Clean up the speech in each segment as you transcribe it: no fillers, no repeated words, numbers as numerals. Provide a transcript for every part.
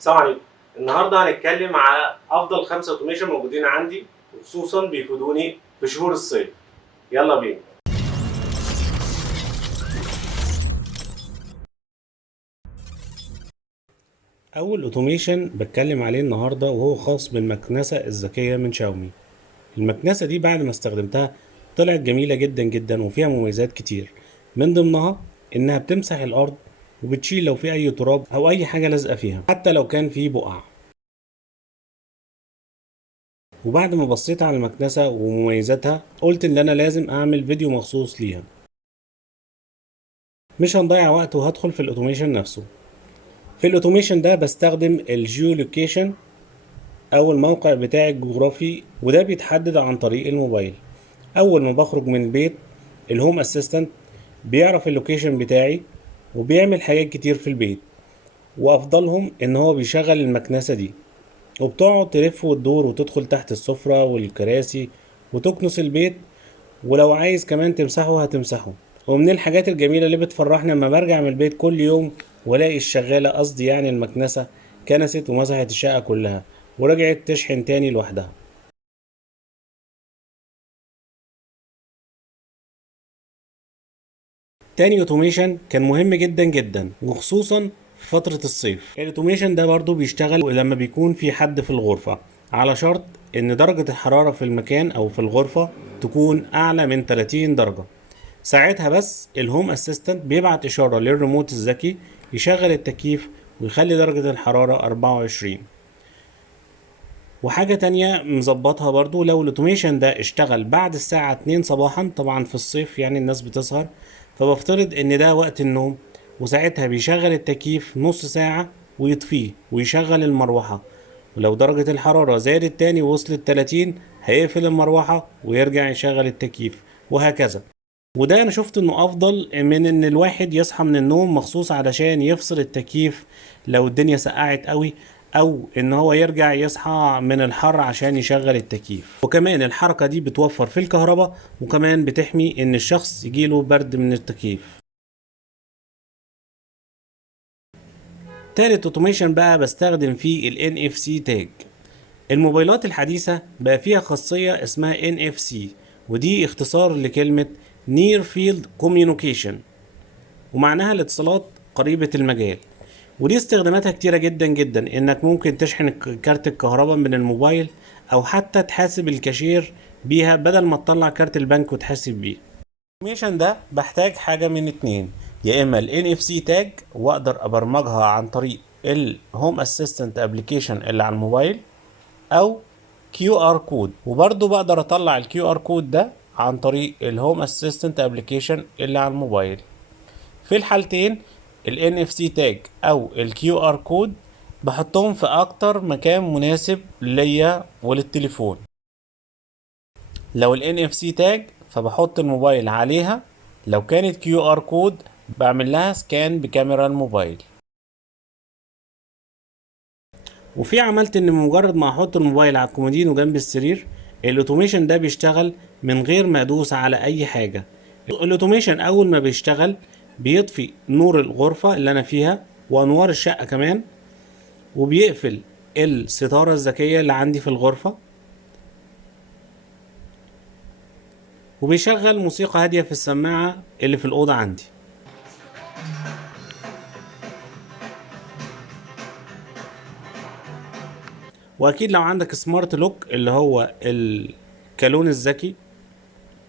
السلام عليكم. النهارده هنتكلم على افضل 5 اوتوميشن موجودين عندي وخصوصا بيفيدوني في شهور الصيف. يلا بينا. اول اوتوميشن بتكلم عليه النهارده وهو خاص بالمكنسه الذكيه من شاومي. المكنسه دي بعد ما استخدمتها طلعت جميله جدا جدا وفيها مميزات كتير، من ضمنها انها بتمسح الارض وبتشيل لو في اي تراب او اي حاجه لازقه فيها حتى لو كان في بقع. وبعد ما بصيت على المكنسة ومميزاتها قلت ان انا لازم اعمل فيديو مخصوص ليها. مش هنضيع وقت وهدخل في الاوتوميشن نفسه. في الاوتوميشن ده بستخدم الجيو لوكيشن او الموقع بتاعي الجغرافي، وده بيتحدد عن طريق الموبايل. اول ما بخرج من البيت الهوم اسيستنت بيعرف اللوكيشن بتاعي وبيعمل حاجات كتير في البيت، وافضلهم ان هو بيشغل المكنسة دي وبتقعد تلف وتدور وتدخل تحت السفرة والكراسي وتكنس البيت، ولو عايز كمان تمسحه هتمسحه. ومن الحاجات الجميلة اللي بتفرحني لما برجع من البيت كل يوم والاقي الشغالة، قصدي يعني المكنسة، كنست ومسحت الشقة كلها ورجعت تشحن تاني لوحدها. تاني اوتوميشن كان مهم جدا جدا وخصوصا في فترة الصيف. الاوتوميشن ده برضو بيشتغل لما بيكون في حد في الغرفة، على شرط ان درجة الحرارة في المكان او في الغرفة تكون اعلى من 30 درجة. ساعتها بس الهوم اسيستنت بيبعت اشارة للريموت الذكي يشغل التكييف ويخلي درجة الحرارة 24. وحاجة تانية مظبطها برضو، لو الاوتوميشن ده اشتغل بعد الساعة 2 صباحا، طبعا في الصيف يعني الناس بتسهر، فبفترض ان ده وقت النوم، وساعتها بيشغل التكييف نص ساعة ويطفيه ويشغل المروحة. ولو درجة الحرارة زادت تاني ووصلت 30 هيقفل المروحة ويرجع يشغل التكييف، وهكذا. وده انا شفت انه افضل من ان الواحد يصحى من النوم مخصوص علشان يفصل التكييف لو الدنيا سقعت قوي، او ان هو يرجع يصحى من الحر عشان يشغل التكييف. وكمان الحركة دي بتوفر في الكهرباء، وكمان بتحمي ان الشخص يجيله برد من التكييف. تالت اوتوميشن بقى بستخدم فيه ال NFC تاج. الموبايلات الحديثة بقى فيها خاصية اسمها NFC، ودي اختصار لكلمة Near Field Communication، ومعناها الاتصالات قريبة المجال. ودي استخداماتها كتيرة جدا جدا، انك ممكن تشحن كارت الكهرباء من الموبايل او حتى تحاسب الكاشير بيها بدل ما تطلع كارت البنك وتحاسب بيه. الاوتوميشن ده بحتاج حاجة من اتنين، يا اما ال NFC تاج واقدر ابرمجها عن طريق الهوم اسيستنت ابلكيشن اللي على الموبايل، او QR كود، وبرضه بقدر اطلع الQR كود ده عن طريق الهوم اسيستنت ابلكيشن اللي على الموبايل. في الحالتين ال NFC تاج او ال QR كود بحطهم في اكتر مكان مناسب ليا وللتليفون. لو ال NFC تاج فبحط الموبايل عليها، لو كانت QR كود بعمل لها سكان بكاميرا الموبايل. وفي عملت ان مجرد ما احط الموبايل على الكومودينو جنب السرير الاوتوميشن ده بيشتغل من غير ما ادوس على اي حاجة. الاوتوميشن اول ما بيشتغل بيطفي نور الغرفة اللي انا فيها وانوار الشقة كمان، وبيقفل الستارة الذكية اللي عندي في الغرفة، وبيشغل موسيقى هادية في السماعة اللي في الأوضة عندي. واكيد لو عندك سمارت لوك اللي هو الكالون الذكي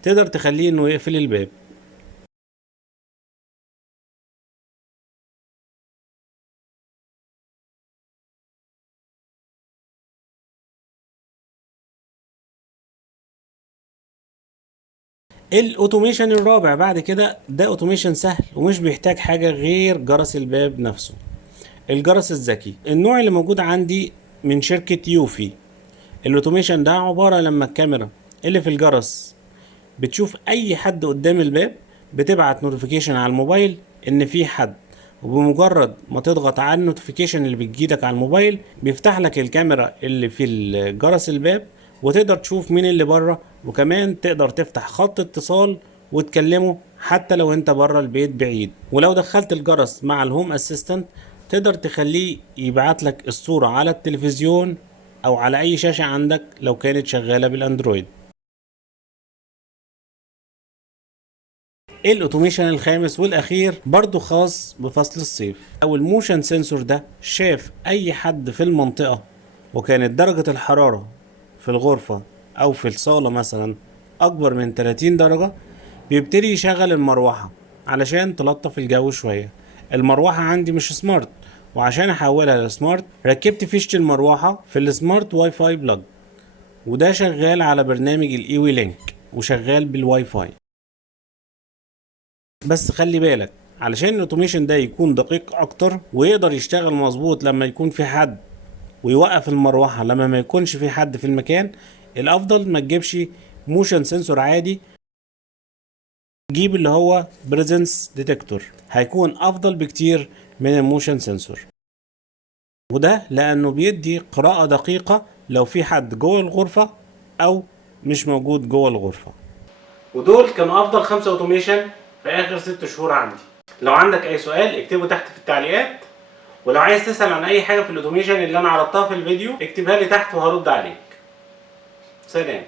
تقدر تخليه انه يقفل الباب. الاوتوميشن الرابع بعد كده ده اوتوميشن سهل ومش بيحتاج حاجة غير جرس الباب نفسه. الجرس الذكي النوع اللي موجود عندي من شركة يوفي. الاوتوميشن ده عبارة لما الكاميرا اللي في الجرس بتشوف اي حد قدام الباب بتبعت نوتيفيكيشن على الموبايل ان في حد، وبمجرد ما تضغط على النوتيفيكيشن اللي بتجيلك على الموبايل بيفتح لك الكاميرا اللي في الجرس الباب وتقدر تشوف مين اللي بره، وكمان تقدر تفتح خط اتصال وتكلمه حتى لو انت بره البيت بعيد. ولو دخلت الجرس مع الهوم اسيستنت تقدر تخليه يبعت لك الصورة على التلفزيون او على اي شاشة عندك لو كانت شغالة بالاندرويد. الاوتوميشن الخامس والاخير برضو خاص بفصل الصيف. او الموشن سنسور ده شاف اي حد في المنطقة وكانت درجة الحرارة في الغرفة او في الصالة مثلا اكبر من 30 درجة، بيبتدي يشغل المروحة علشان تلطف الجو شوية. المروحة عندي مش سمارت، وعشان احولها لسمارت ركبت فيشة المروحة في السمارت واي فاي بلاج، وده شغال على برنامج الايوي لينك وشغال بالواي فاي. بس خلي بالك علشان الاوتوميشن ده يكون دقيق اكتر ويقدر يشتغل مظبوط لما يكون في حد، ويوقف المروحة لما ما يكونش في حد في المكان، الافضل ما تجيبش موشن سنسور عادي، جيب اللي هو بريزنس ديتكتور، هيكون افضل بكتير من الموشن سنسور. وده لانه بيدي قراءة دقيقة لو في حد جوه الغرفة او مش موجود جوه الغرفة. ودول كانوا افضل 5 اوتوميشن في اخر 6 شهور عندي. لو عندك اي سؤال اكتبه تحت في التعليقات، ولو عايز تسأل عن اي حاجة في الاوتوميشن اللي انا عرضتها في الفيديو اكتبها لي تحت وهرد عليك. سلام.